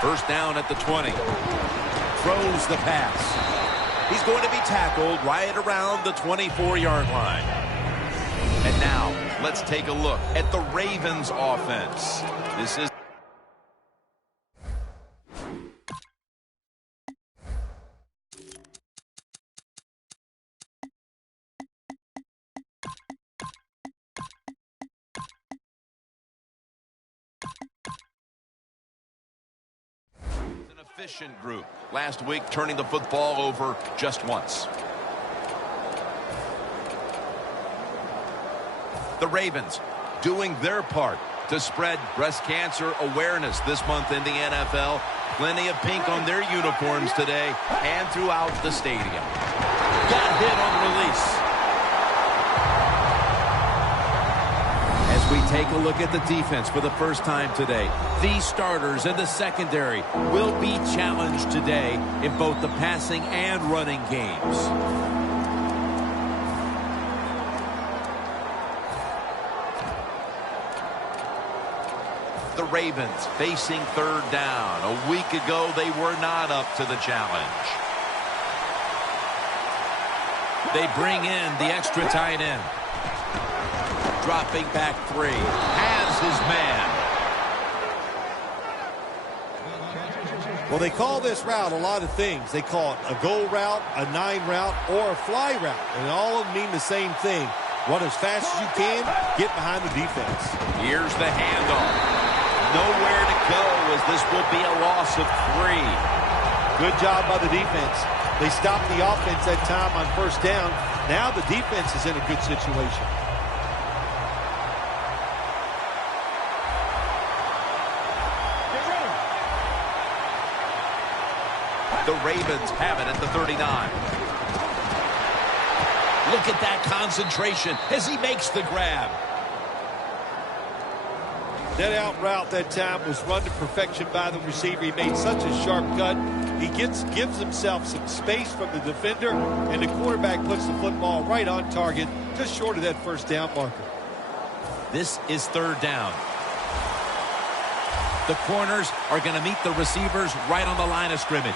First down at the 20. Throws the pass. He's going to be tackled right around the 24-yard line. And now, let's take a look at the Ravens offense. This is efficient group. Last week, turning the football over just once. The Ravens doing their part to spread breast cancer awareness this month in the NFL. Plenty of pink on their uniforms today and throughout the stadium. Got hit on the release. As we take a look at the defense for the first time today, these starters in the secondary will be challenged today in both the passing and running games. The Ravens facing third down. A week ago, they were not up to the challenge. They bring in the extra tight end. Dropping back three. Has his man. Well, they call this route a lot of things. They call it a go route, a 9 route, or a fly route. And all of them mean the same thing. Run as fast as you can, get behind the defense. Here's the handoff. Nowhere to go as this will be a loss of 3. Good job by the defense. They stopped the offense that time on first down. Now the defense is in a good situation. The Ravens have it at the 39. Look at that concentration as he makes the grab. That out route that time was run to perfection by the receiver. He made such a sharp cut. He gives himself some space from the defender, and the quarterback puts the football right on target, just short of that first down marker. This is third down. The corners are going to meet the receivers right on the line of scrimmage.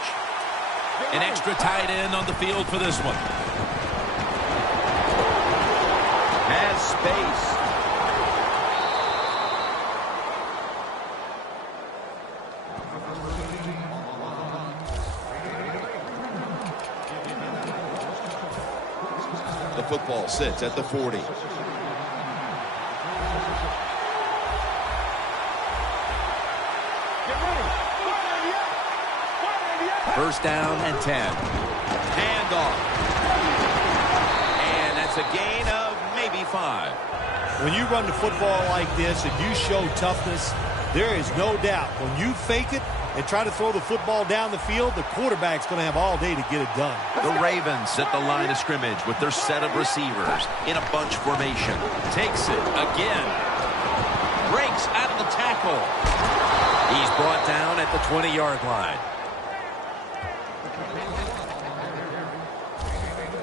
An extra tight end on the field for this one. Has space. The football sits at the 40. First down and 10. Handoff. And that's a gain of maybe 5. When you run the football like this and you show toughness, there is no doubt when you fake it and try to throw the football down the field, the quarterback's going to have all day to get it done. The Ravens set the line of scrimmage with their set of receivers in a bunch formation. Takes it again. Breaks out of the tackle. He's brought down at the 20-yard line.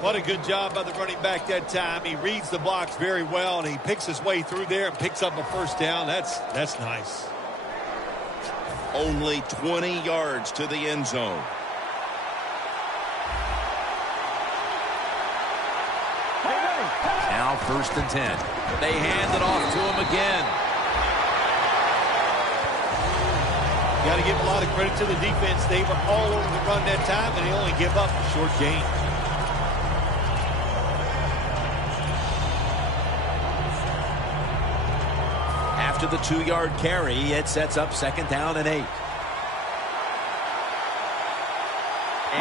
What a good job by the running back that time. He reads the blocks very well, and he picks his way through there and picks up a first down. That's nice. Only 20 yards to the end zone. Now first and 10. They hand it off to him again. Got to give a lot of credit to the defense. They were all over the run that time, and they only give up a short gain. After the 2-yard carry, it sets up second down and 8.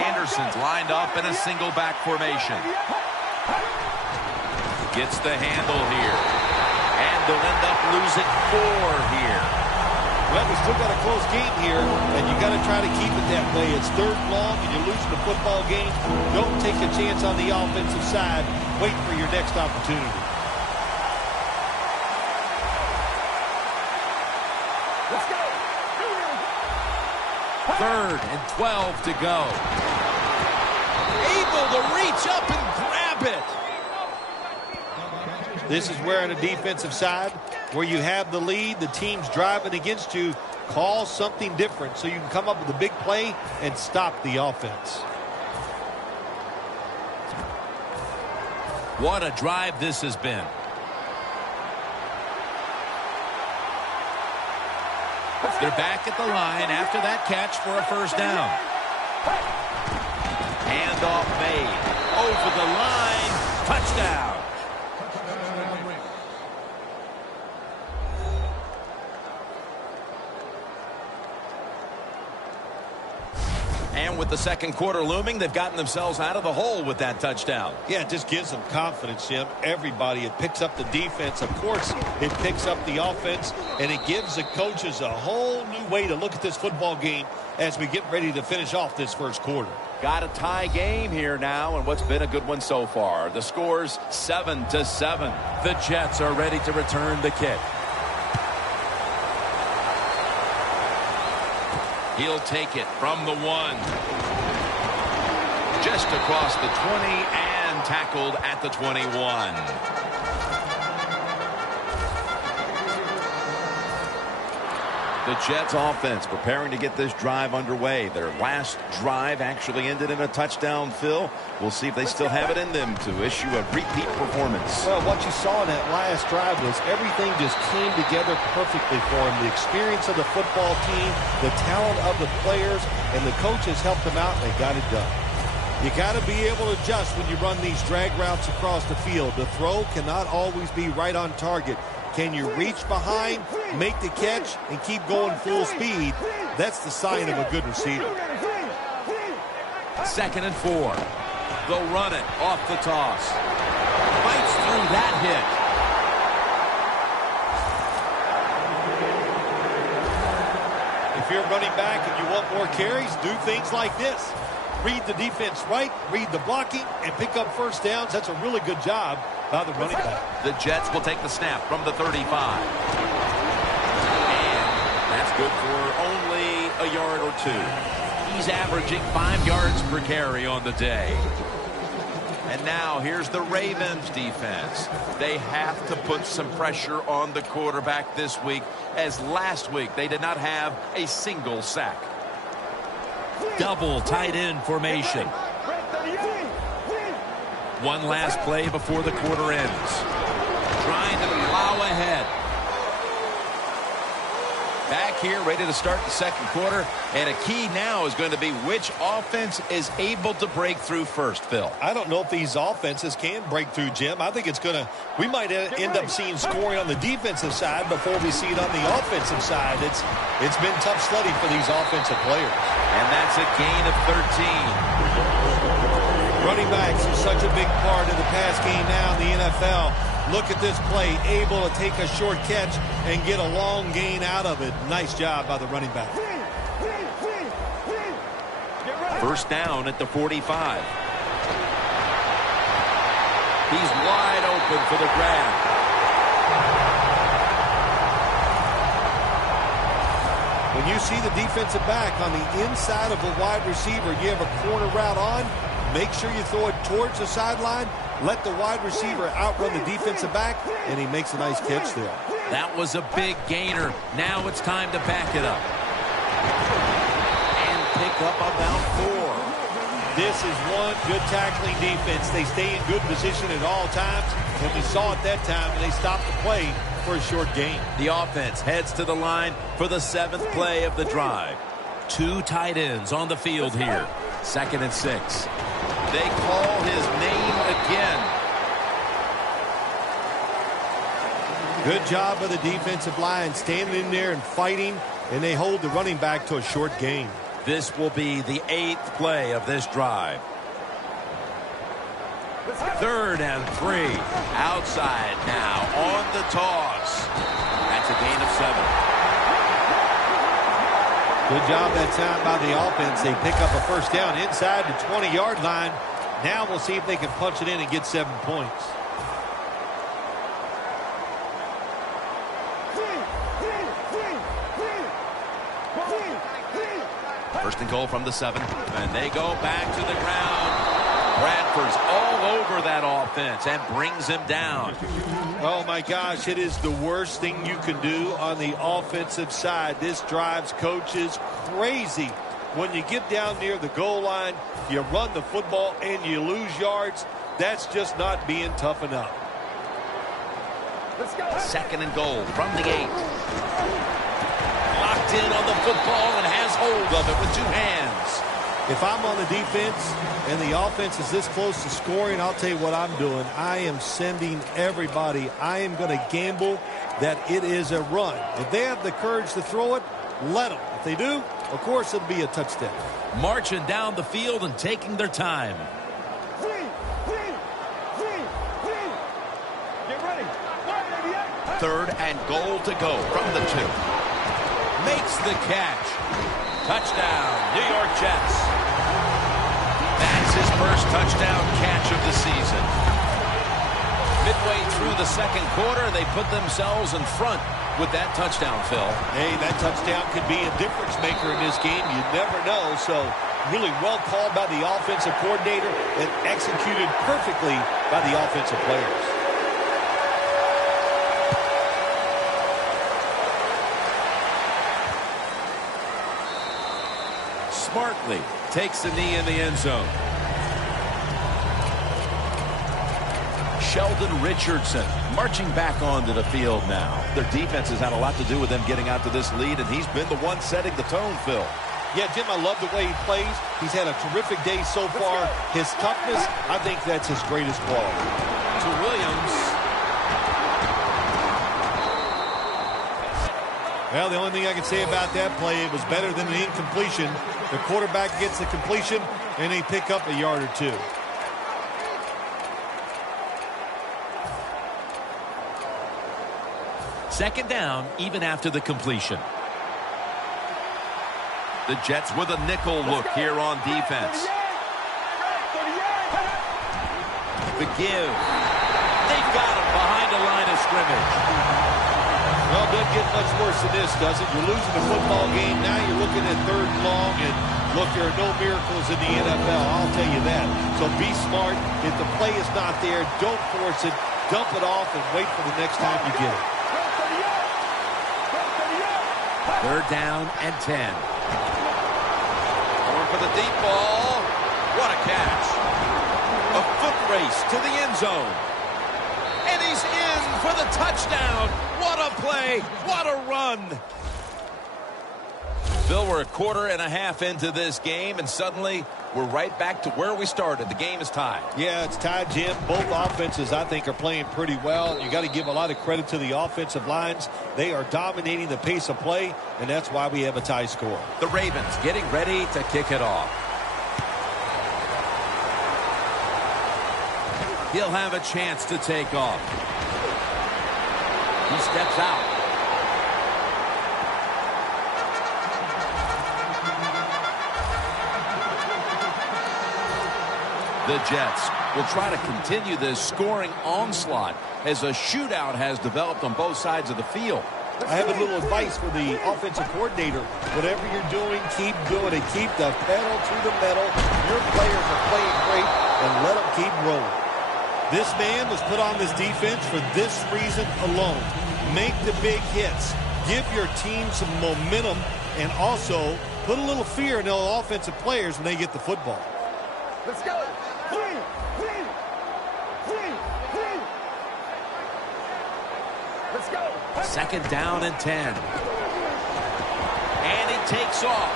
Anderson's lined up in a single back formation. Gets the handle here. And they'll end up losing 4 here. Well, we still got a close game here, and you got to try to keep it that way. It's third and long, and you're losing the football game. Don't take a chance on the offensive side. Wait for your next opportunity. Let's go. Third and 12 to go. Able to reach up and grab it. This is where on the defensive side, where you have the lead, the team's driving against you, call something different so you can come up with a big play and stop the offense. What a drive this has been. They're back at the line after that catch for a first down. Handoff made. Over the line. Touchdown. And with the second quarter looming, they've gotten themselves out of the hole with that touchdown. Yeah, it just gives them confidence, Jim. Everybody, it picks up the defense. Of course, it picks up the offense, and it gives the coaches a whole new way to look at this football game as we get ready to finish off this first quarter. Got a tie game here now, and what's been a good one so far. The score's 7-7. The Jets are ready to return the kick. He'll take it from the 1. Just across the 20 and tackled at the 21. The Jets offense preparing to get this drive underway. Their last drive actually ended in a touchdown, Phil. We'll see if they still have it in them to issue a repeat performance. Well, what you saw in that last drive was everything just came together perfectly for them. The experience of the football team, the talent of the players, and the coaches helped them out, and they got it done. You got to be able to adjust when you run these drag routes across the field. The throw cannot always be right on target. Can you reach behind, make the catch, and keep going full speed? That's the sign of a good receiver. 2nd and 4. They'll run it off the toss. Fights through that hit. If you're running back and you want more carries, do things like this. Read the defense right, read the blocking, and pick up first downs. That's a really good job by the running back. The Jets will take the snap from the 35. And that's good for only a yard or 2. He's averaging 5 yards per carry on the day. And now here's the Ravens defense. They have to put some pressure on the quarterback this week, as last week they did not have a single sack. Double tight end formation. One last play before the quarter ends. Trying to plow ahead. Back here, ready to start the second quarter. And a key now is going to be which offense is able to break through first, Phil. I don't know if these offenses can break through, Jim. I think it's going to, we might end up seeing scoring on the defensive side before we see it on the offensive side. It's been tough sledding for these offensive players. And that's a gain of 13. Running backs are such a big part of the pass game now in the NFL. Look at this play, able to take a short catch and get a long gain out of it. Nice job by the running back. First down at the 45. He's wide open for the grab. When you see the defensive back on the inside of a wide receiver, you have a corner route on, make sure you throw it towards the sideline, let the wide receiver outrun the defensive back, and he makes a nice catch there. That was a big gainer. Now it's time to back it up. And pick up about 4. This is one good tackling defense. They stay in good position at all times, and we saw it that time, and they stopped the play for a short gain. The offense heads to the line for the 7th play of the drive. 2 tight ends on the field here. 2nd and 6. They call his name again. Good job by the defensive line, standing in there and fighting, and they hold the running back to a short gain. This will be the 8th play of this drive. 3rd and 3. Outside now on the toss. That's a gain of 7. Good job that time by the offense. They pick up a first down inside the 20-yard line. Now we'll see if they can punch it in and get 7 points. First and goal from the 7. And they go back to the ground. Bradford's all over that offense and brings him down. Oh, my gosh, it is the worst thing you can do on the offensive side. This drives coaches crazy. When you get down near the goal line, you run the football and you lose yards. That's just not being tough enough. Let's go. 2nd and goal from the 8. Locked in on the football and has hold of it with 2 hands. If I'm on the defense and the offense is this close to scoring, I'll tell you what I'm doing. I am sending everybody. I am going to gamble that it is a run. If they have the courage to throw it, let them. If they do, of course, it'll be a touchdown. Marching down the field and taking their time. Get ready. 3rd and goal to go from the 2. Makes the catch. Touchdown, New York Jets. That's his first touchdown catch of the season. Midway through the 2nd quarter, they put themselves in front with that touchdown, Phil. Hey, that touchdown could be a difference maker in this game. You never know. So really well called by the offensive coordinator and executed perfectly by the offensive players. Smartly takes the knee in the end zone. Sheldon Richardson marching back onto the field now. Their defense has had a lot to do with them getting out to this lead, and he's been the one setting the tone, Phil. Yeah, Jim, I love the way he plays. He's had a terrific day so far. His toughness, I think that's his greatest quality. To Williams. Well, the only thing I can say about that play, it was better than an incompletion. The quarterback gets the completion, and they pick up a yard or 2. Second down, even after the completion. The Jets with a nickel look here on defense. The give. They've got him behind the line of scrimmage. Well, it doesn't get much worse than this, does it? You're losing the football game. Now you're looking at 3rd and long, and look, there are no miracles in the NFL. I'll tell you that. So be smart. If the play is not there, don't force it. Dump it off and wait for the next time you get it. 3rd down and 10. Going for the deep ball. What a catch. A foot race to the end zone. And he's in for the touchdown. What a play. What a run. Phil, we're a quarter and a half into this game, and suddenly we're right back to where we started. The game is tied. Yeah, it's tied, Jim. Both offenses, I think, are playing pretty well. You got to give a lot of credit to the offensive lines. They are dominating the pace of play, and that's why we have a tie score. The Ravens getting ready to kick it off. He'll have a chance to take off. He steps out. The Jets will try to continue this scoring onslaught as a shootout has developed on both sides of the field. I have a little advice for the offensive coordinator. Whatever you're doing, keep doing it. Keep the pedal to the metal. Your players are playing great, and let them keep rolling. This man was put on this defense for this reason alone. Make the big hits. Give your team some momentum, and also put a little fear in the offensive players when they get the football. Let's go. Let's go. 2nd down and 10. And he takes off.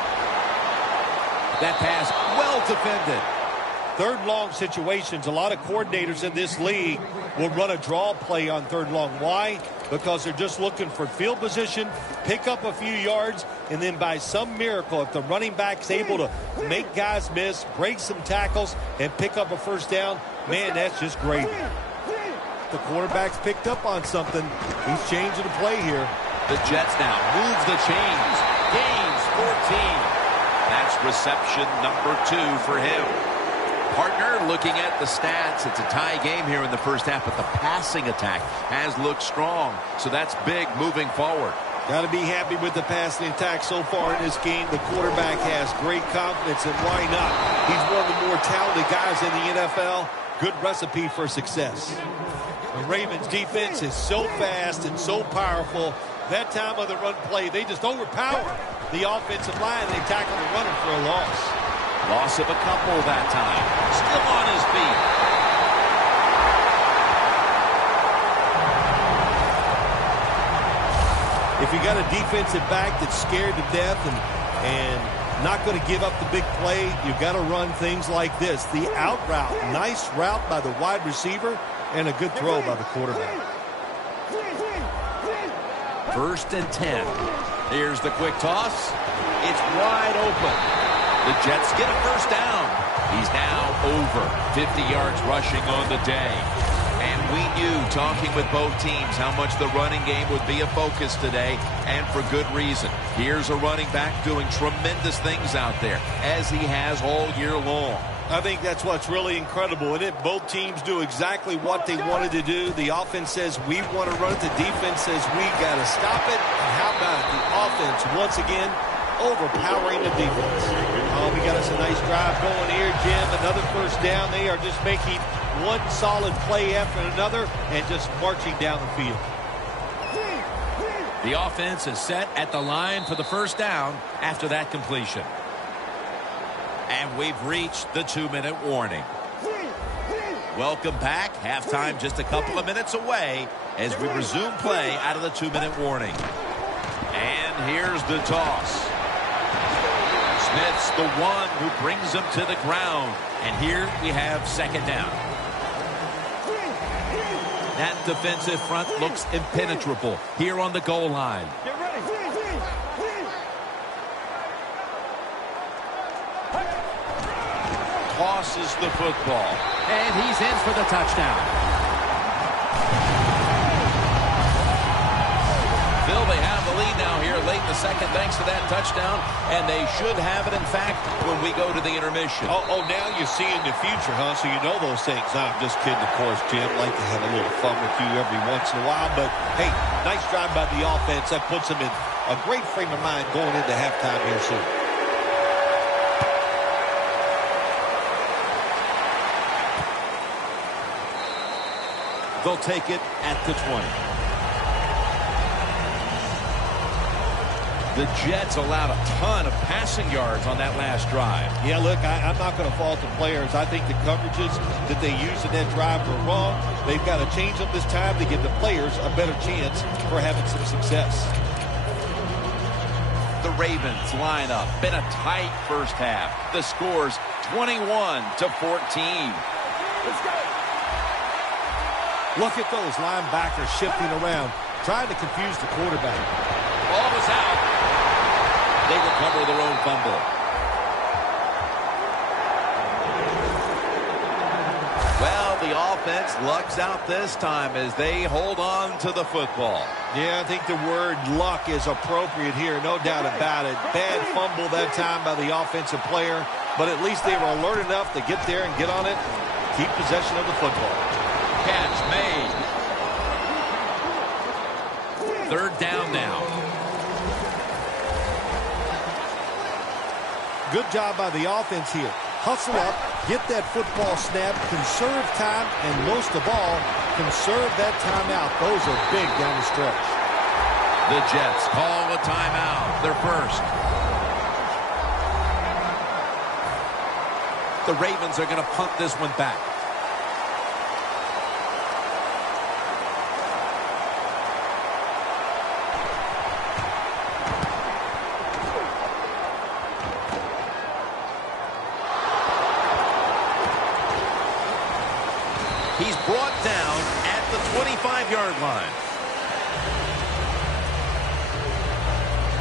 That pass well defended. 3rd long situations, a lot of coordinators in this league will run a draw play on 3rd long. Why? Because they're just looking for field position, pick up a few yards, and then by some miracle, if the running back's able to make guys miss, break some tackles, and pick up a 1st down, man, that's just great. The quarterback's picked up on something. He's changing the play here. The Jets now moves the chains. Gains 14. That's reception number 2 for him. Partner, looking at the stats, it's a tie game here in the first half, but the passing attack has looked strong. So that's big moving forward. Got to be happy with the passing attack so far in this game. The quarterback has great confidence, and why not? He's one of the more talented guys in the NFL. Good recipe for success. The Ravens defense is so fast and so powerful. That time of the run play, they just overpower the offensive line. They tackle the runner for a loss. Loss of a couple that time. Still on his feet. If you got a defensive back that's scared to death and not going to give up the big play, you've got to run things like this. The out route, nice route by the wide receiver, and a good throw by the quarterback. 1st and 10. Here's the quick toss. It's wide open. The Jets get a first down. He's now over 50 yards rushing on the day. And we knew, talking with both teams, how much the running game would be a focus today, and for good reason. Here's a running back doing tremendous things out there, as he has all year long. I think that's what's really incredible, isn't it? Both teams do exactly what they wanted to do. The offense says we want to run it. The defense says we got to stop it. And how about it? The offense, once again, overpowering the defense. Oh, we got us a nice drive going here, Jim. Another first down. They are just making one solid play after another and just marching down the field. The offense is set at the line for the first down after that completion. And we've reached the 2-minute warning. Welcome back. Halftime just a couple of minutes away as we resume play out of the 2-minute warning. And here's the toss. Smith's the one who brings him to the ground. And here we have second down. That defensive front looks impenetrable here on the goal line. Tosses the football. And he's in for the touchdown. Phil, they have the lead now here late in the second thanks to that touchdown. And they should have it, in fact, when we go to the intermission. Oh, now you see in the future, huh? So you know those things. No, I'm just kidding, of course, Jim. Like to have a little fun with you every once in a while. But, hey, nice drive by the offense. That puts them in a great frame of mind going into halftime here soon. They'll take it at the 20. The Jets allowed a ton of passing yards on that last drive. Yeah, look, I'm not going to fault the players. I think the coverages that they used in that drive were wrong. They've got to change them this time to give the players a better chance for having some success. The Ravens line up in a tight first half. The score's 21-14. Let's go. Look at those linebackers shifting around, trying to confuse the quarterback. Ball was out. They recover their own fumble. Well, the offense lucks out this time as they hold on to the football. Yeah, I think the word luck is appropriate here, no doubt about it. Bad fumble that time by the offensive player, but at least they were alert enough to get there and get on it, keep possession of the football. Catch made. Third down now. Good job by the offense here. Hustle up, get that football snap, conserve time, and most of all, conserve that timeout. Those are big down the stretch. The Jets call a timeout. Their first. The Ravens are going to punt this one back. He's brought down at the 25-yard line.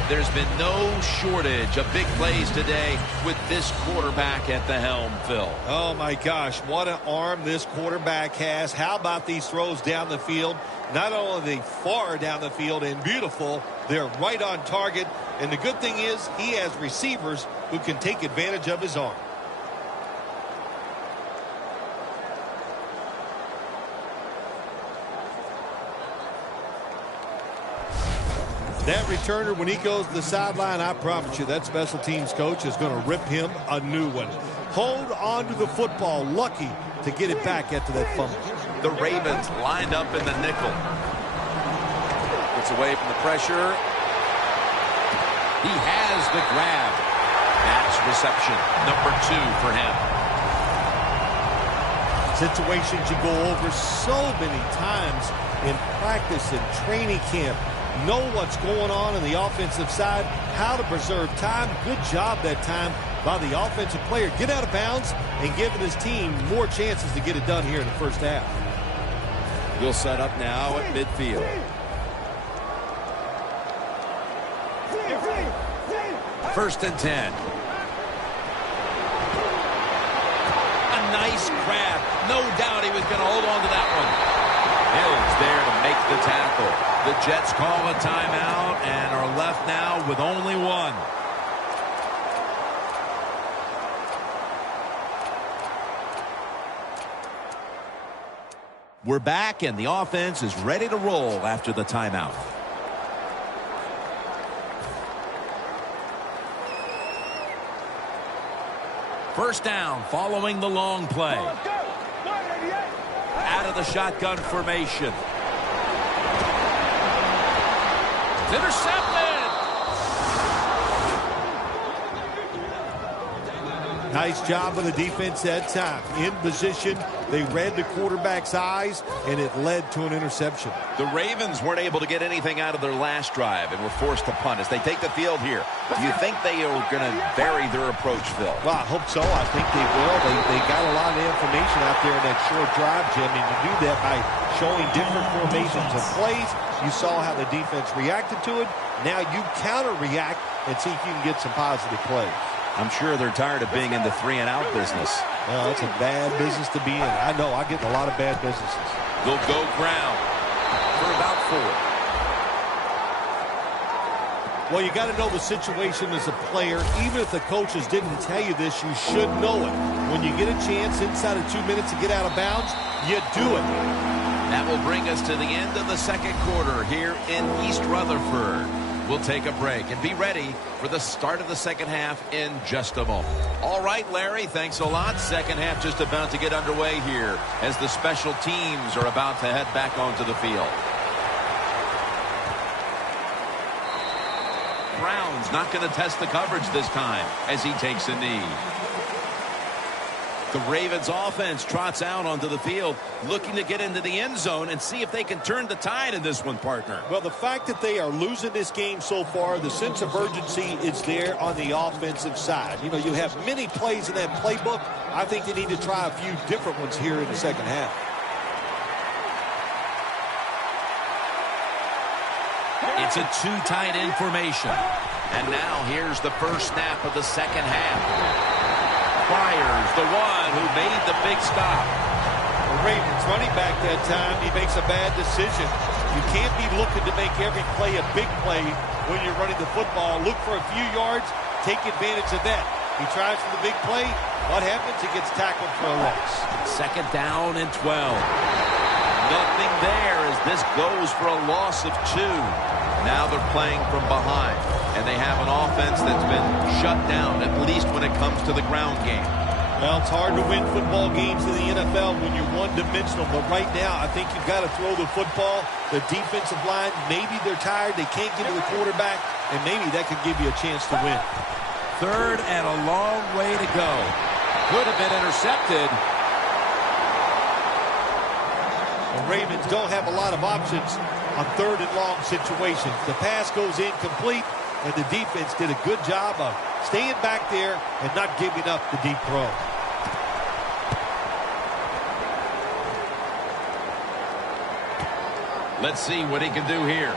There's been no shortage of big plays today with this quarterback at the helm, Phil. Oh, my gosh, what an arm this quarterback has. How about these throws down the field? Not only are they far down the field and beautiful, they're right on target. And the good thing is he has receivers who can take advantage of his arm. That returner, when he goes to the sideline, I promise you that special teams coach is going to rip him a new one. Hold on to the football. Lucky to get it back after that fumble. The Ravens lined up in the nickel. Gets away from the pressure. He has the grab. That's reception number 2 for him. Situations you go over so many times in practice and training camp. Know what's going on the offensive side, how to preserve time. Good job that time by the offensive player. Get out of bounds and giving his team more chances to get it done here in the first half. We'll set up now at midfield. First and 10. A nice grab. No doubt he was going to hold on to that one. Hill's there to make the tackle. The Jets call a timeout and are left now with only one. We're back and the offense is ready to roll after the timeout. First down following the long play. Out of the shotgun formation. It's intercepted. Nice job of the defense that time. In position, they read the quarterback's eyes, and it led to an interception. The Ravens weren't able to get anything out of their last drive and were forced to punt as they take the field here. Do you think they are going to vary their approach, Phil? Well, I hope so. I think they will. They got a lot of information out there in that short drive, Jim, and you do that by showing different formations of plays. You saw how the defense reacted to it. Now you counter-react and see if you can get some positive plays. I'm sure they're tired of being in the 3-and-out business. Well, that's a bad business to be in. I know. I get in a lot of bad businesses. They'll go ground for about 4. Well, you got to know the situation as a player. Even if the coaches didn't tell you this, you should know it. When you get a chance inside of 2 minutes to get out of bounds, you do it. That will bring us to the end of the second quarter here in East Rutherford. We'll take a break and be ready for the start of the second half in just a moment. All right, Larry, thanks a lot. Second half just about to get underway here as the special teams are about to head back onto the field. Brown's not going to test the coverage this time as he takes a knee. The Ravens offense trots out onto the field, looking to get into the end zone and see if they can turn the tide in this one, partner. Well, the fact that they are losing this game so far, the sense of urgency is there on the offensive side. You know, you have many plays in that playbook. I think they need to try a few different ones here in the second half. It's a two-tight-end formation. And now here's the first snap of the second half. Fires the one who made the big stop. The Ravens running back that time, he makes a bad decision. You can't be looking to make every play a big play when you're running the football. Look for a few yards, take advantage of that. He tries for the big play. What happens? He gets tackled for a loss. Second down and 12. Nothing there as this goes for a loss of 2. Now they're playing from behind, and they have an offense that's been shut down, at least when it comes to the ground game. Well, it's hard to win football games in the NFL when you're one-dimensional, but right now I think you've got to throw the football. The defensive line, maybe they're tired, they can't get to the quarterback, and maybe that could give you a chance to win. Third and a long way to go. Could have been intercepted. The Ravens don't have a lot of options on third and long situations. The pass goes incomplete, and the defense did a good job of staying back there and not giving up the deep throw. Let's see what he can do here.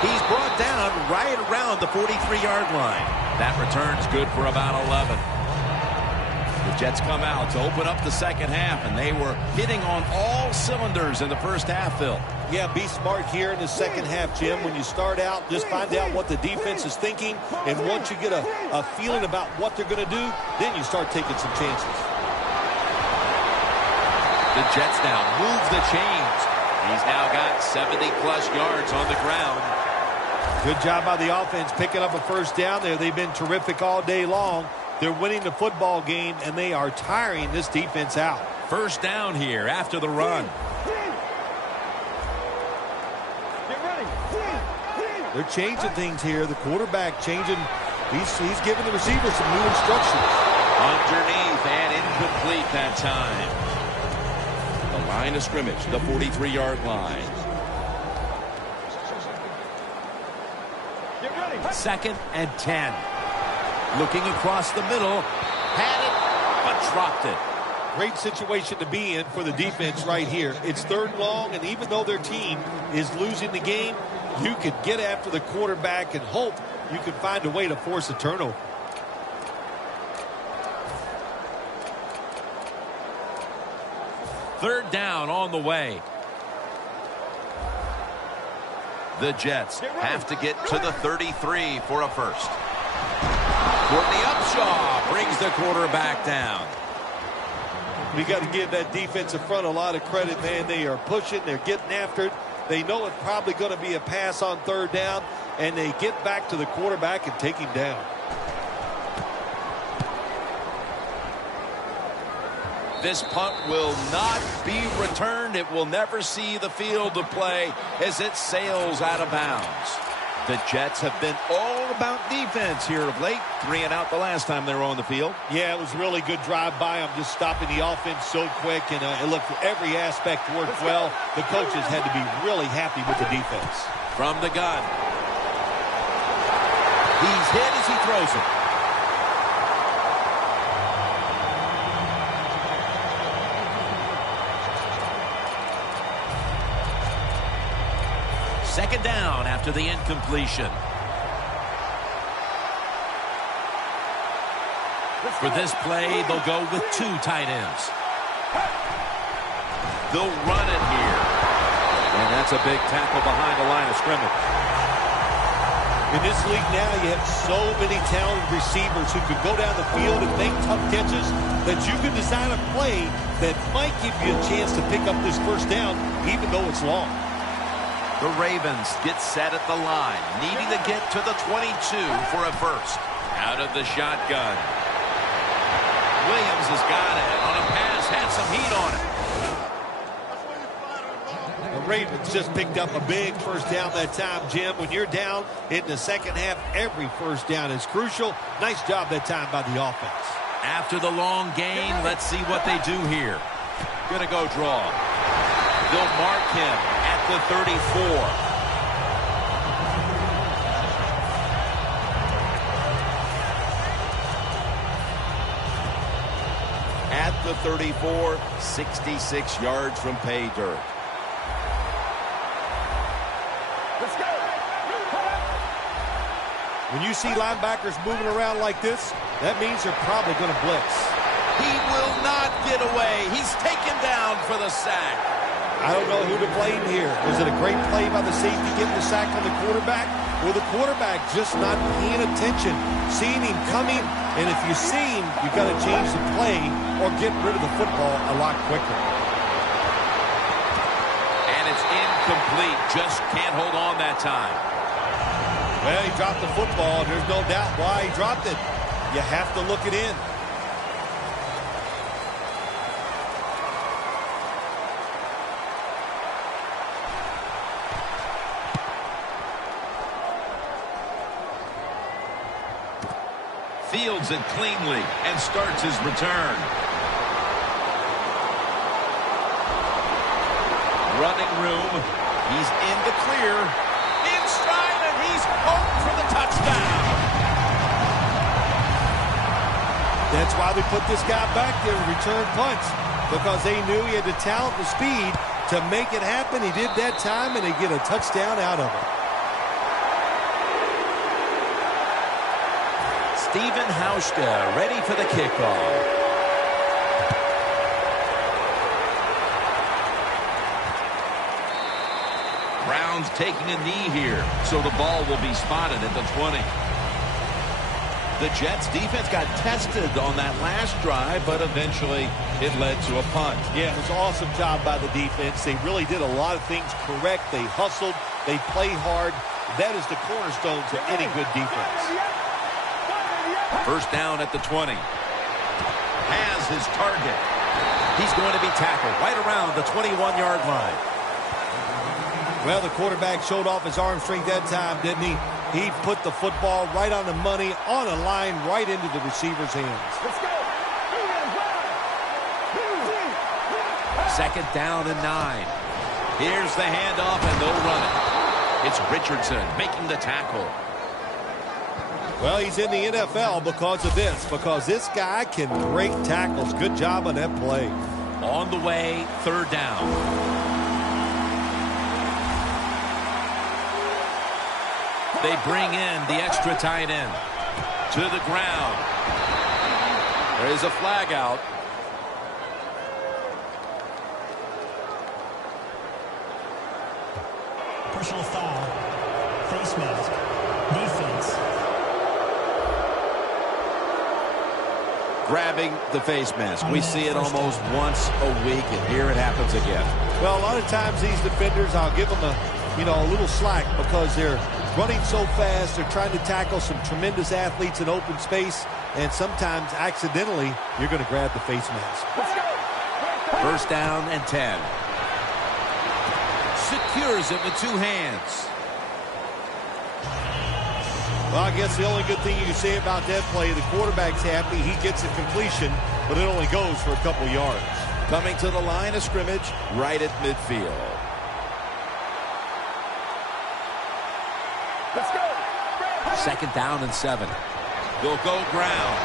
He's brought down right around the 43-yard line. That return's good for about 11. The Jets come out to open up the second half, and they were hitting on all cylinders in the first half, Phil. Yeah, be smart here in the second half, Jim. When you start out, just find out what the defense is thinking, and once you get a feeling about what they're going to do, then you start taking some chances. The Jets now move the chains. He's now got 70-plus yards on the ground. Good job by the offense picking up a first down there. They've been terrific all day long. They're winning the football game, and they are tiring this defense out. First down here after the run. They're changing things here. The quarterback changing. He's giving the receiver some new instructions. Underneath and incomplete that time. The line of scrimmage, the 43-yard line. Second and 10. Looking across the middle. Had it, but dropped it. Great situation to be in for the defense right here. It's third and long, and even though their team is losing the game, you could get after the quarterback and hope you can find a way to force a turnover. Third down on the way. The Jets have to get to the 33 for a first. Courtney Upshaw brings the quarterback down. We got to give that defensive front a lot of credit, man. They are pushing. They're getting after it. They know it's probably going to be a pass on third down, and they get back to the quarterback and take him down. This punt will not be returned. It will never see the field of play as it sails out of bounds. The Jets have been all about defense here of late. 3 and out the last time they were on the field. Yeah, it was a really good drive by them, just stopping the offense so quick, and it looked every aspect worked well. The coaches had to be really happy with the defense. From the gun. He's hit as he throws it. Second down after the incompletion. For this play, they'll go with 2 tight ends. They'll run it here. And that's a big tackle behind the line of scrimmage. In this league now, you have so many talented receivers who can go down the field and make tough catches that you can design a play that might give you a chance to pick up this first down, even though it's long. The Ravens get set at the line, needing to get to the 22 for a first. Out of the shotgun. Williams has got it on a pass, had some heat on it. The Ravens just picked up a big first down that time, Jim. When you're down in the second half, every first down is crucial. Nice job that time by the offense. After the long gain, let's see what they do here. Gonna go draw. They'll mark him at the 34. At the 34, 66 yards from pay dirt. Let's go. When you see linebackers moving around like this, that means they're probably going to blitz. He will not get away. He's taken down for the sack. I don't know who to blame here. Was it a great play by the safety getting the sack on the quarterback? Or the quarterback just not paying attention, seeing him coming, and if you see him, you've got to change the play or get rid of the football a lot quicker. And it's incomplete. Just can't hold on that time. Well, he dropped the football. There's no doubt why he dropped it. You have to look it in. Fields it cleanly and starts his return. Running room. He's in the clear. In stride, and he's home for the touchdown. That's why they put this guy back there to return punts, because they knew he had the talent and speed to make it happen. He did that time, and they get a touchdown out of it. Stephen Hauschka ready for the kickoff. Browns taking a knee here, so the ball will be spotted at the 20. The Jets defense got tested on that last drive, but eventually it led to a punt. Yeah, it was an awesome job by the defense. They really did a lot of things correct. They hustled, they played hard, That is the cornerstones of any good defense. First down at the 20. Has his target. He's going to be tackled right around the 21-yard line. Well, the quarterback showed off his arm strength that time, didn't he? He put the football right on the money, on a line, right into the receiver's hands. Let's go. Second down and 9. Here's the handoff, and they'll run it. It's Richardson making the tackle. Well, he's in the NFL because of this, because this guy can break tackles. Good job on that play. On the way, third down. They bring in the extra tight end to the ground. There is a flag out. Personal foul. Face mask. Defense. Grabbing the face mask. We see it almost once a week, and here it happens again. Well, a lot of times these defenders, I'll give them a little slack because they're running so fast. They're trying to tackle some tremendous athletes in open space, and sometimes accidentally you're going to grab the face mask. First down and 10. Secures it with two hands. Well, I guess the only good thing you can say about that play, the quarterback's happy. He gets a completion, but it only goes for a couple yards. Coming to the line of scrimmage, right at midfield. Let's go. Second down and 7. They'll go ground.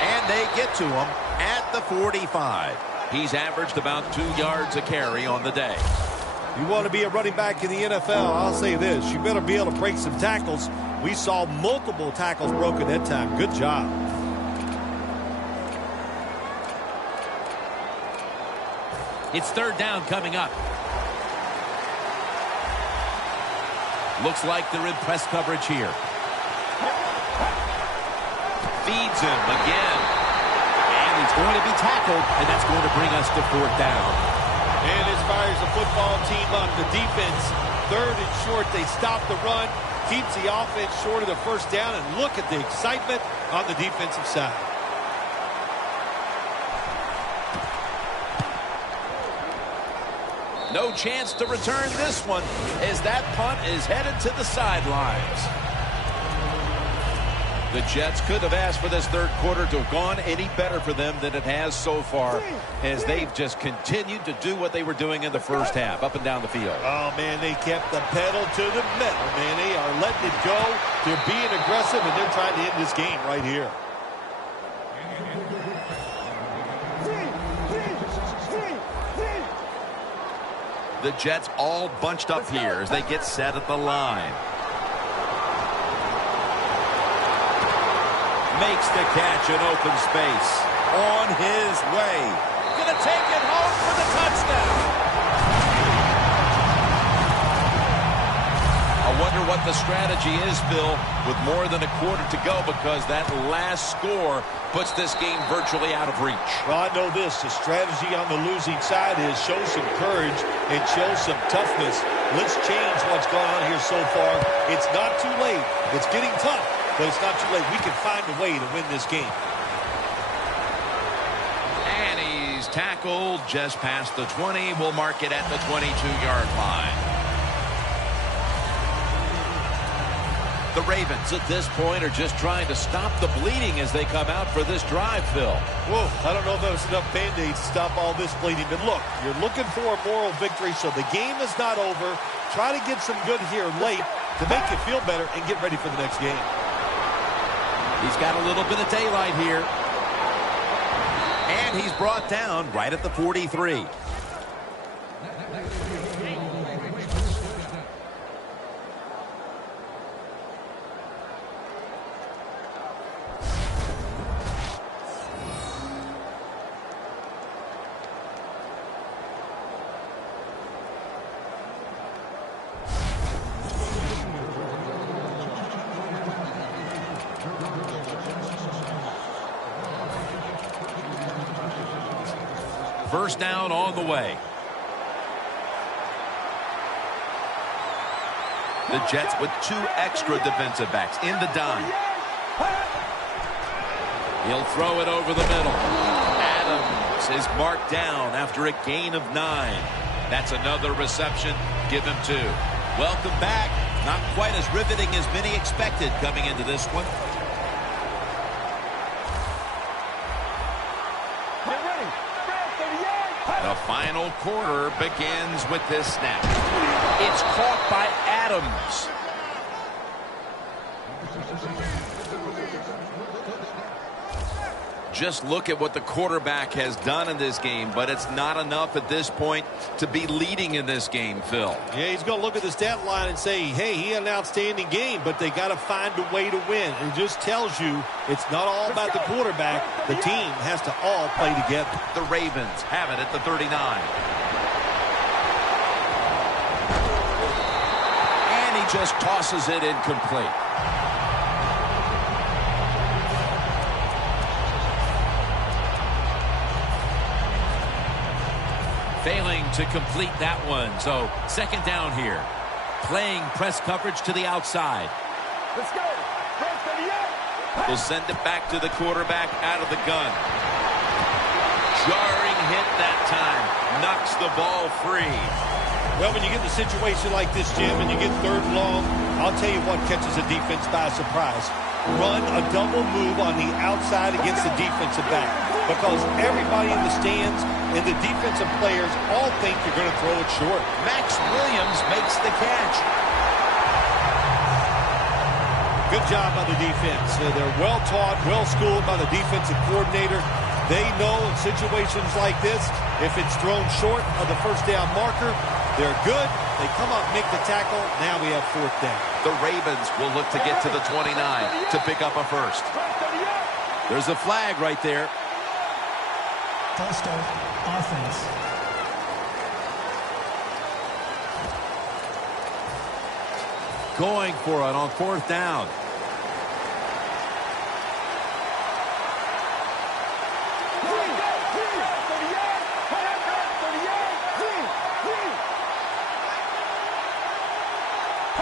And they get to him at the 45. He's averaged about 2 yards a carry on the day. You want to be a running back in the NFL, I'll say this. You better be able to break some tackles. We saw multiple tackles broken that time. Good job. It's third down coming up. Looks like they're in press coverage here. Feeds him again. And he's going to be tackled, and that's going to bring us to fourth down. And as fires the football team up, the defense, third and short, they stop the run, keeps the offense short of the first down, and look at the excitement on the defensive side. No chance to return this one as that punt is headed to the sidelines. The Jets could have asked for this third quarter to have gone any better for them than it has so far, as they've just continued to do what they were doing in the first half, up and down the field. Oh, man, they kept the pedal to the metal, man. They are letting it go. They're being aggressive, and they're trying to end this game right here. The Jets all bunched up here as they get set at the line. Makes the catch in open space. On his way. Gonna take it home for the touchdown. I wonder what the strategy is, Bill, with more than a quarter to go, because that last score puts this game virtually out of reach. Well, I know this. The strategy on the losing side is show some courage and show some toughness. Let's change what's gone on here so far. It's not too late. It's getting tough, but it's not too late. We can find a way to win this game. And he's tackled just past the 20. We'll mark it at the 22-yard line. The Ravens at this point are just trying to stop the bleeding as they come out for this drive, Phil. Whoa, I don't know if that was enough Band-Aids to stop all this bleeding. But look, you're looking for a moral victory, so the game is not over. Try to get some good here late to make you feel better and get ready for the next game. He's got a little bit of daylight here. And he's brought down right at the 43. First down on the way. The Jets with 2 extra defensive backs in the dime. He'll throw it over the middle. Adams is marked down after a gain of 9. That's another reception. Give him 2. Welcome back. Not quite as riveting as many expected coming into this one. The final quarter begins with this snap. It's caught by Adams. Just look at what the quarterback has done in this game, but it's not enough at this point to be leading in this game, Phil. Yeah, he's going to look at the stat line and say, hey, he had an outstanding game, but they got to find a way to win. It just tells you it's not all about the quarterback. The team has to all play together. The Ravens have it at the 39. And he just tosses it incomplete. Failing to complete that one. So second down here. Playing press coverage to the outside. Let's go. We'll send it back to the quarterback out of the gun. Jarring hit that time. Knocks the ball free. Well, when you get in a situation like this, Jim, and you get 3rd and long, I'll tell you what catches a defense by surprise. Run a double move on the outside against the defensive back. Because everybody in the stands and the defensive players all think you're going to throw it short. Max Williams makes the catch. Good job by the defense. They're well-taught, well-schooled by the defensive coordinator. They know in situations like this, if it's thrown short of the first down marker, they're good. They come up, make the tackle. Now we have 4th down. The Ravens will look to get to the 29 to pick up a first. There's a flag right there. False start, offense. Going for it on 4th down.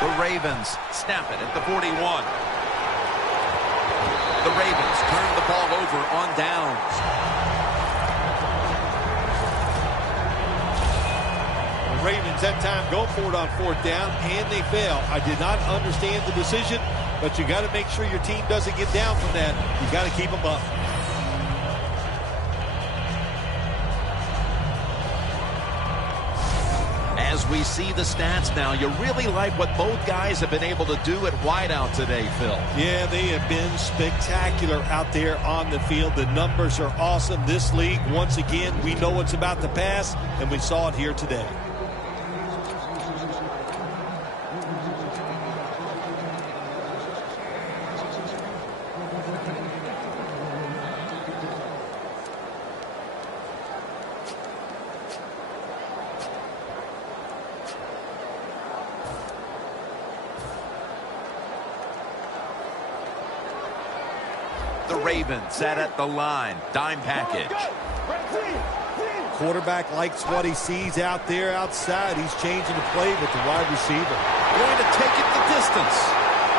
The Ravens snap it at the 41. The Ravens turn the ball over on downs. Ravens that time go for it on 4th down, and they fail. I did not understand the decision, but you got to make sure your team doesn't get down from that. You got to keep them up. As we see the stats now, you really like what both guys have been able to do at wideout today, Phil. Yeah, they have been spectacular out there on the field. The numbers are awesome. This league, once again, we know it's about the pass, and we saw it here today. The Ravens set at the line. Dime package. Quarterback likes what he sees out there outside. He's changing the play with the wide receiver. Going to take it the distance.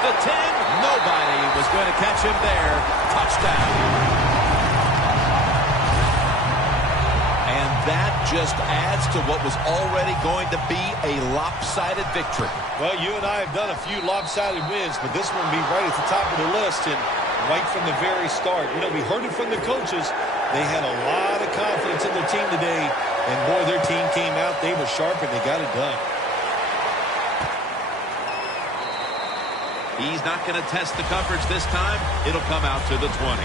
The 10. Nobody was going to catch him there. Touchdown. And that just adds to what was already going to be a lopsided victory. Well, you and I have done a few lopsided wins, but this one will be right at the top of the list. And right from the very start, you know, we heard it from the coaches. They had a lot of confidence in their team today. And, boy, their team came out. They were sharp, and they got it done. He's not going to test the coverage this time. It'll come out to the 20.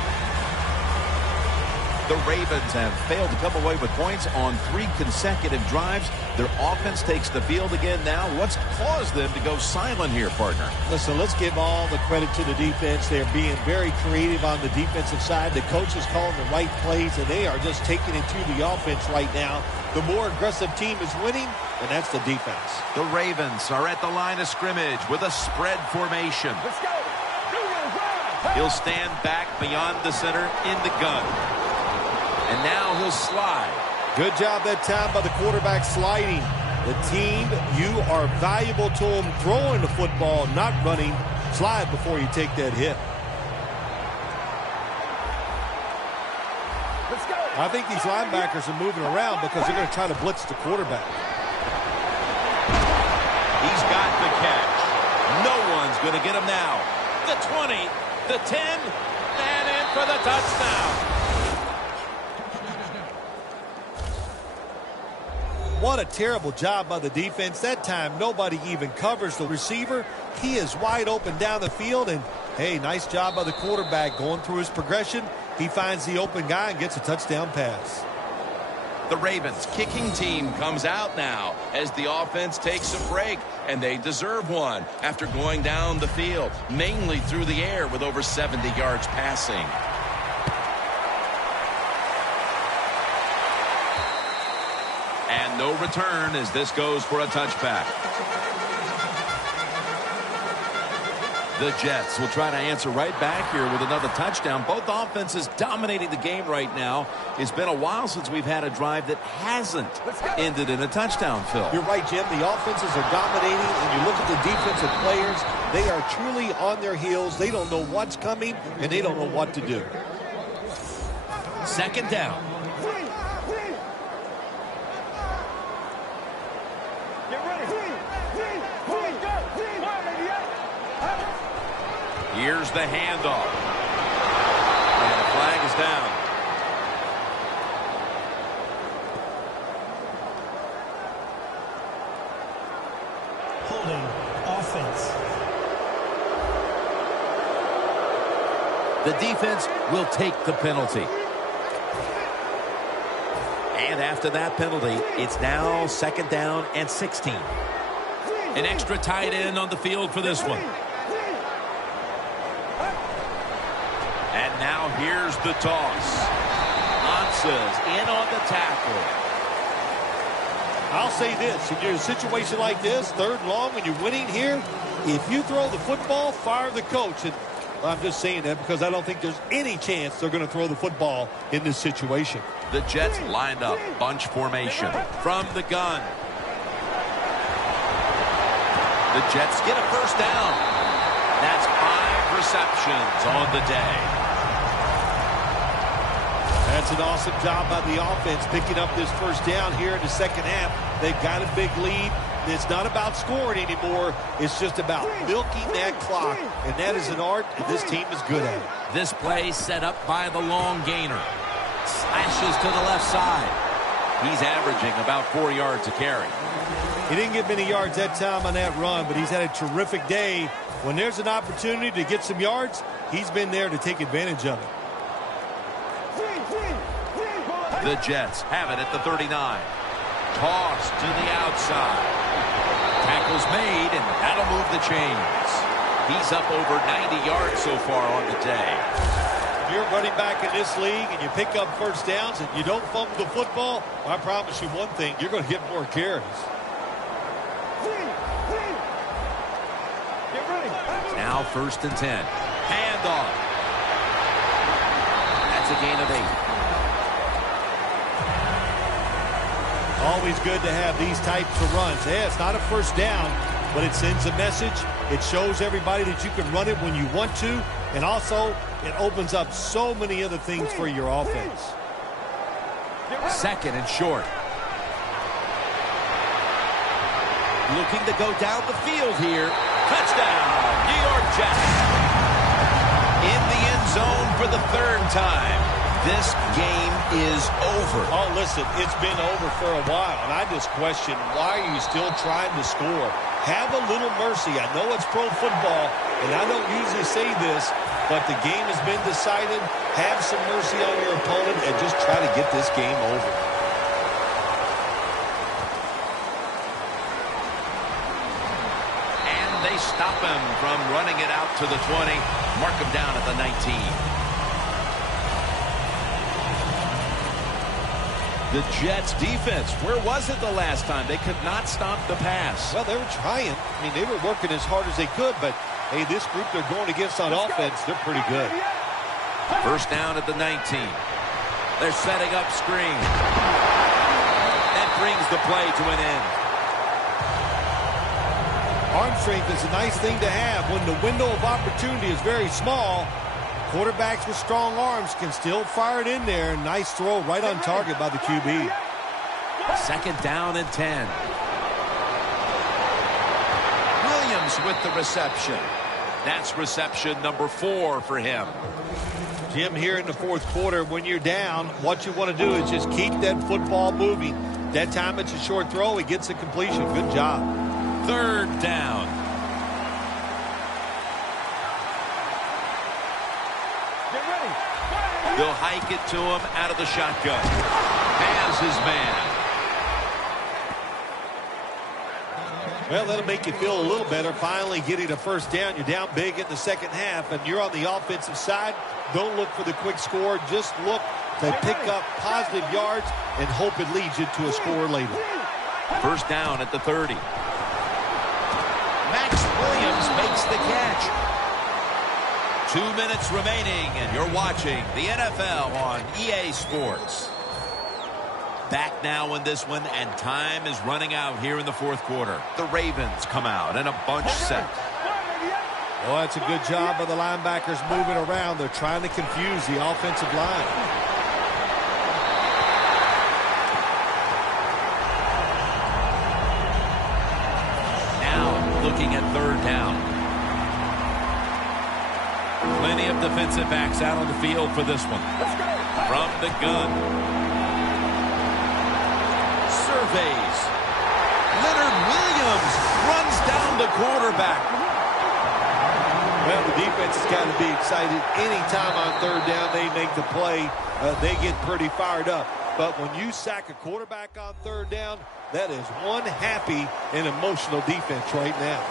The Ravens have failed to come away with points on 3 consecutive drives. Their offense takes the field again now. What's caused them to go silent here, partner? Listen, let's give all the credit to the defense. They're being very creative on the defensive side. The coach is calling the right plays, and they are just taking it to the offense right now. The more aggressive team is winning, and that's the defense. The Ravens are at the line of scrimmage with a spread formation. Let's go. He'll stand back beyond the center in the gun. And now he'll slide. Good job that time by the quarterback sliding. The team, you are valuable to them throwing the football, not running. Slide before you take that hit. Let's go. I think these linebackers are moving around because they're going to try to blitz the quarterback. He's got the catch. No one's going to get him now. The 20, the 10, and in for the touchdown. What a terrible job by the defense. That time, nobody even covers the receiver. He is wide open down the field, and, hey, nice job by the quarterback going through his progression. He finds the open guy and gets a touchdown pass. The Ravens kicking team comes out now as the offense takes a break, and they deserve one after going down the field, mainly through the air with over 70 yards passing. And no return as this goes for a touchback. The Jets will try to answer right back here with another touchdown. Both offenses dominating the game right now. It's been a while since we've had a drive that hasn't ended in a touchdown, Phil. You're right, Jim. The offenses are dominating, and you look at the defensive players, they are truly on their heels. They don't know what's coming, and they don't know what to do. Second down. Here's the handoff. And the flag is down. Holding offense. The defense will take the penalty. And after that penalty, it's now second down and 16. An extra tight end on the field for this one. And now here's the toss. Ansah's in on the tackle. I'll say this. If you're in a situation like this, third and long, and you're winning here, if you throw the football, fire the coach. And I'm just saying that because I don't think there's any chance they're going to throw the football in this situation. The Jets lined up, bunch formation from the gun. The Jets get a first down. That's 5 receptions on the day. That's an awesome job by the offense picking up this first down here in the second half. They've got a big lead. It's not about scoring anymore. It's just about milking that clock, and that is an art, and this team is good at it. This play set up by the long gainer. Slashes to the left side. He's averaging about 4 yards a carry. He didn't get many yards that time on that run, but he's had a terrific day. When there's an opportunity to get some yards, he's been there to take advantage of it. The Jets have it at the 39. Toss to the outside. Tackle's made, and that'll move the chains. He's up over 90 yards so far on the day. If you're running back in this league and you pick up first downs and you don't fumble the football, I promise you one thing, you're going to get more carries. Now first and 10. Handoff. That's a gain of 8. Always good to have these types of runs. Yeah, it's not a first down, but it sends a message. It shows everybody that you can run it when you want to, and also it opens up so many other things for your offense. Second and short. Looking to go down the field here. Touchdown, New York Jets. In the end zone for the third time. This game is over. Oh, listen, it's been over for a while, and I just question, why are you still trying to score? Have a little mercy. I know it's pro football, and I don't usually say this, but the game has been decided. Have some mercy on your opponent and just try to get this game over. And they stop him from running it out to the 20. Mark him down at the 19. The Jets defense, where was it the last time? They could not stop the pass. Well, they were trying. I mean, they were working as hard as they could, but, hey, this group they're going against on offense, they're pretty good. First down at the 19. They're setting up screen. That brings the play to an end. Arm strength is a nice thing to have. When the window of opportunity is very small, quarterbacks with strong arms can still fire it in there. Nice throw right on target by the QB. 2nd down and 10. Williams with the reception. That's reception number 4 for him. Jim, here in the 4th quarter, when you're down, what you want to do is just keep that football moving. That time it's a short throw. He gets a completion. Good job. 3rd down. Get ready. They'll hike it to him out of the shotgun. Has his man. Well, that'll make you feel a little better. Finally getting a 1st down. You're down big in the 2nd half, and you're on the offensive side. Don't look for the quick score. Just look to pick up positive yards and hope it leads you to a score later. 1st down at the 30. Max Williams makes the catch. 2 minutes remaining, and you're watching the NFL on EA Sports. Back now in this one, and time is running out here in the 4th quarter. The Ravens come out in a bunch set. Well, that's a good job by the linebackers moving around. They're trying to confuse the offensive line. Now looking at 3rd down. Plenty of defensive backs out on the field for this one. From the gun. Surveys. Leonard Williams runs down the quarterback. Well, the defense has got to be excited. Anytime on 3rd down they make the play, they get pretty fired up. But when you sack a quarterback on 3rd down, that is one happy and emotional defense right now.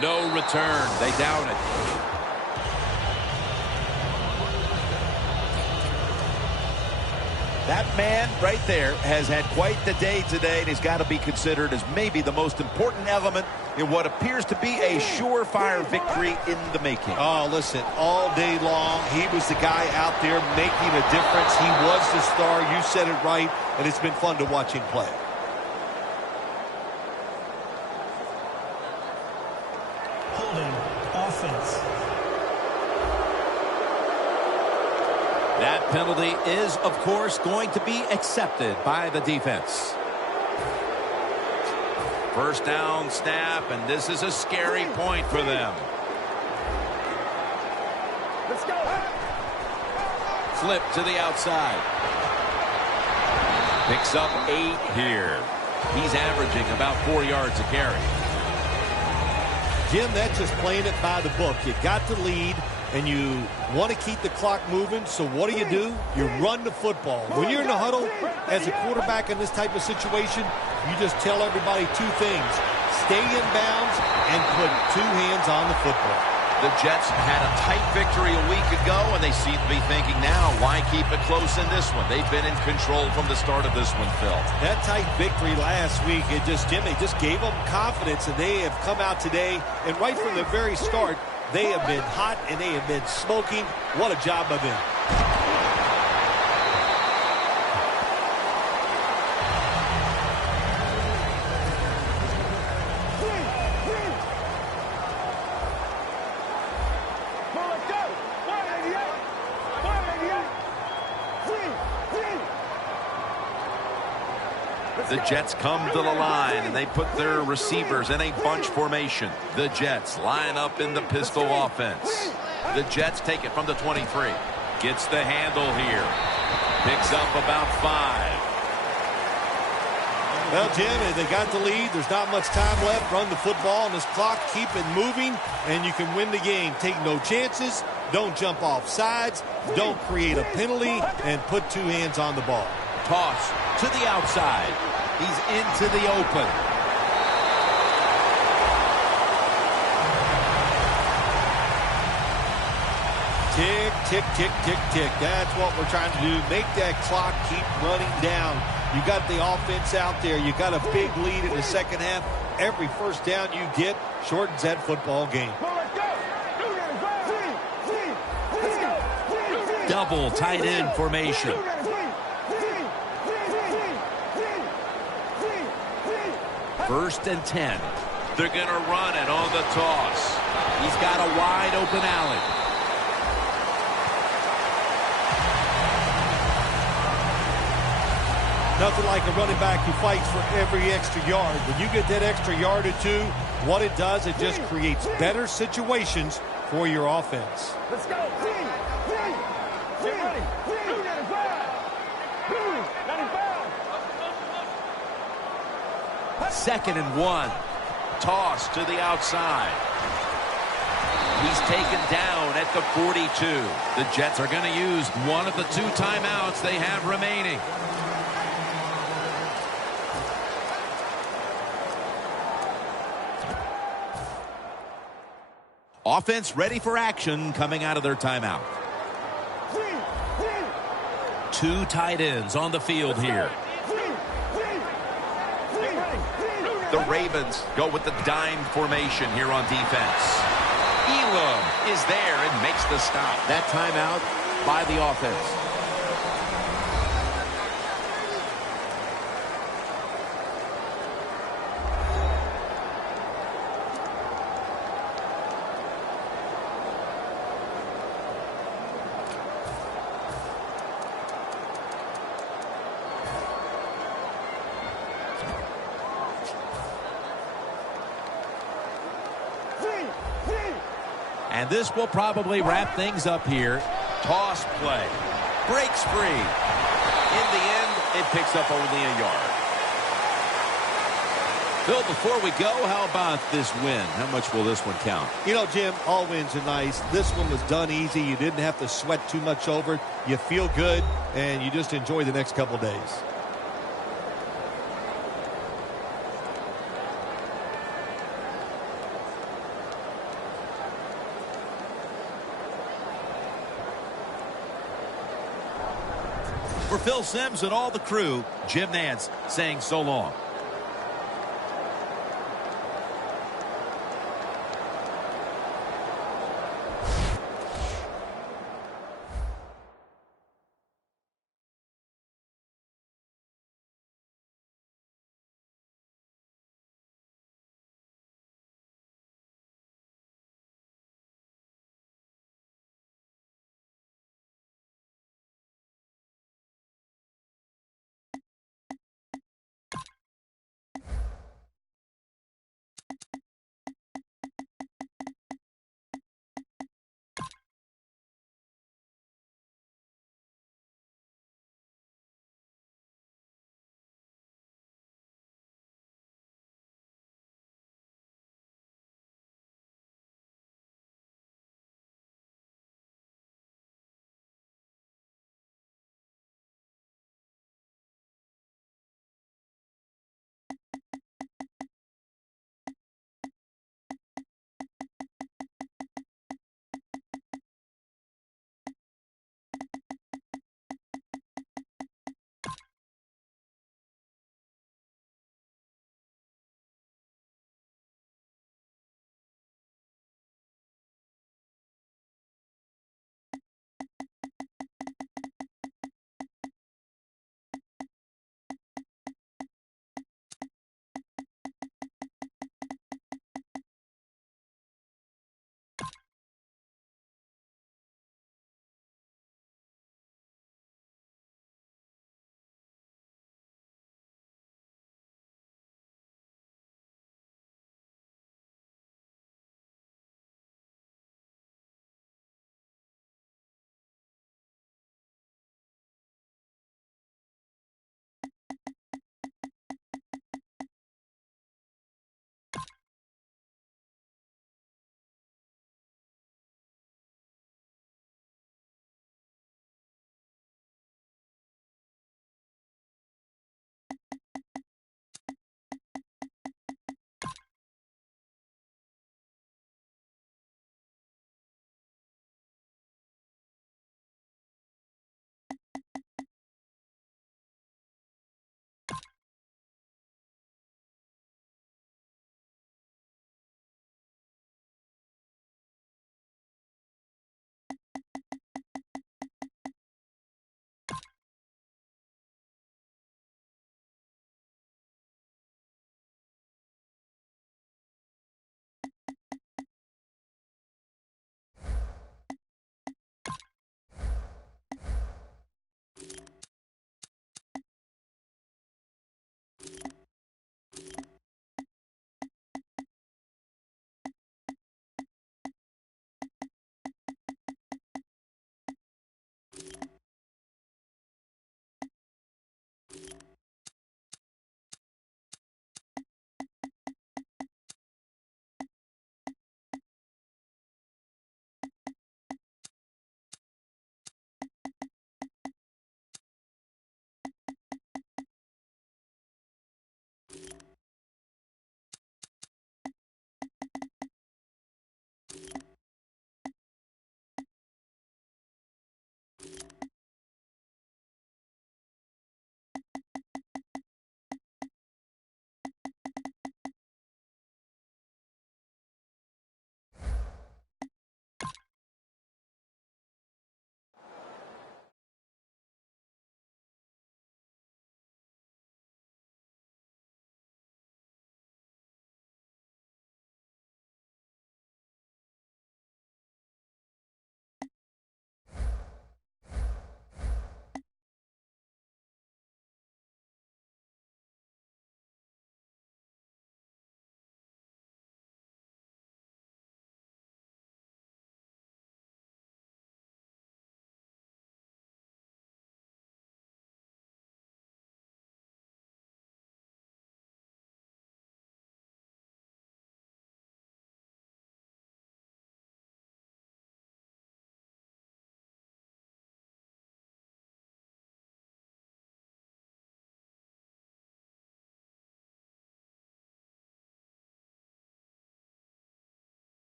No return. They down it. That man right there has had quite the day today, and he's got to be considered as maybe the most important element in what appears to be a surefire victory in the making. Oh, listen, all day long, he was the guy out there making a difference. He was the star. You said it right, and it's been fun to watch him play. Offense. That penalty is, of course, going to be accepted by the defense. 1st down snap, and this is a scary point for them. Let's go. Flip to the outside. Picks up 8 here. He's averaging about 4 yards a carry. Jim, that's just playing it by the book. You got the lead, and you want to keep the clock moving, so what do? You run the football. When you're in the huddle, as a quarterback in this type of situation, you just tell everybody 2 things. Stay in bounds and put 2 hands on the football. The Jets had a tight victory a week ago, and they seem to be thinking now, why keep it close in this one? They've been in control from the start of this one, Phil. That tight victory last week, they just gave them confidence, and they have come out today, and right from the very start, they have been hot and they have been smoking. What a job by them. The Jets come to the line, and they put their receivers in a bunch formation. The Jets line up in the pistol offense. The Jets take it from the 23. Gets the handle here. Picks up about 5. Well, Jim, they got the lead. There's not much time left. Run the football on this clock. Keep it moving, and you can win the game. Take no chances. Don't jump off sides. Don't create a penalty, and put 2 hands on the ball. Toss to the outside. He's into the open. tick, tick, tick, tick. That's what we're trying to do. Make that clock keep running down. You got the offense out there. You got a big lead in the second half. Every first down you get shortens that football game. Double tight end formation. First and 10. They're going to run it on the toss. He's got a wide open alley. Nothing like a running back who fights for every extra yard. When you get that extra yard or two, what it does, it just creates better situations for your offense. Let's go. Get ready. Second and 1. Toss to the outside. He's taken down at the 42. The Jets are going to use one of the 2 timeouts they have remaining. Offense ready for action coming out of their timeout. 2 tight ends on the field here. The Ravens go with the dime formation here on defense. Elam is there and makes the stop. That timeout by the offense. And this will probably wrap things up here. Toss play. Breaks free. In the end, it picks up only a yard. Phil, before we go, how about this win? How much will this one count? You know, Jim, all wins are nice. This one was done easy. You didn't have to sweat too much over it. You feel good, and you just enjoy the next couple days. For Phil Simms and all the crew, Jim Nantz saying so long.